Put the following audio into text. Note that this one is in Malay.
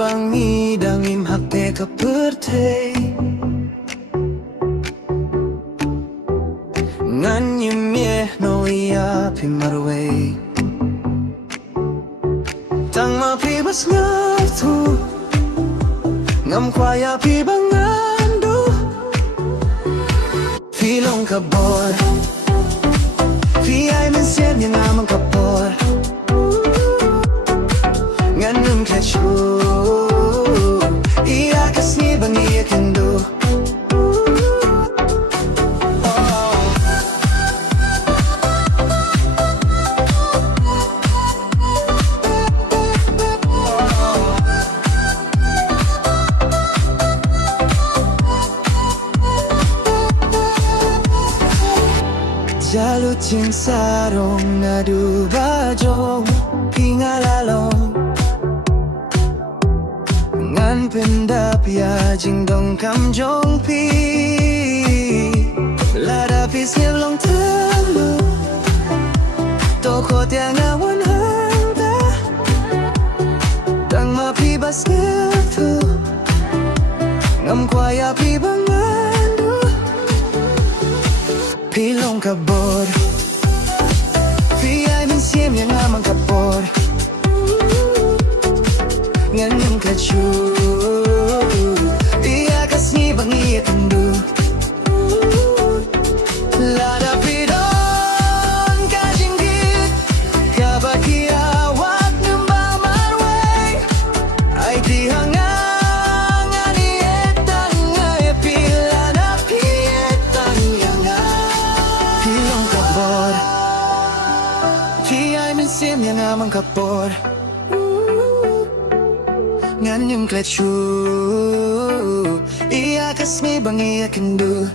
pangidang imhakte kaperte ngan yimye no iya pimarwe tang ma pi bas ngatu ngam kwaya pi bangandu pilong kabor pi ay men sen yang amang kapor nganum kachu iya kasni bang iya kendo Jalu cing sarong ngadu bajong pingalalong ngan pendap ya jing dong kam jong pi lada pi siap long telu toko tiang awan handa tang ma pi bas tu ngam kwaya pi bangandu pilong kabor pi ay min siem yang amang kapor nganyang kachu iya kasni bang iya tendu lada pidon kajinggit kabakia wak numbang marway ay di hangang ani etang ay pila na pietang yang pilong kapor pi ay min siem yang amang kapor nganyang kachu iya kasni bang iya kendu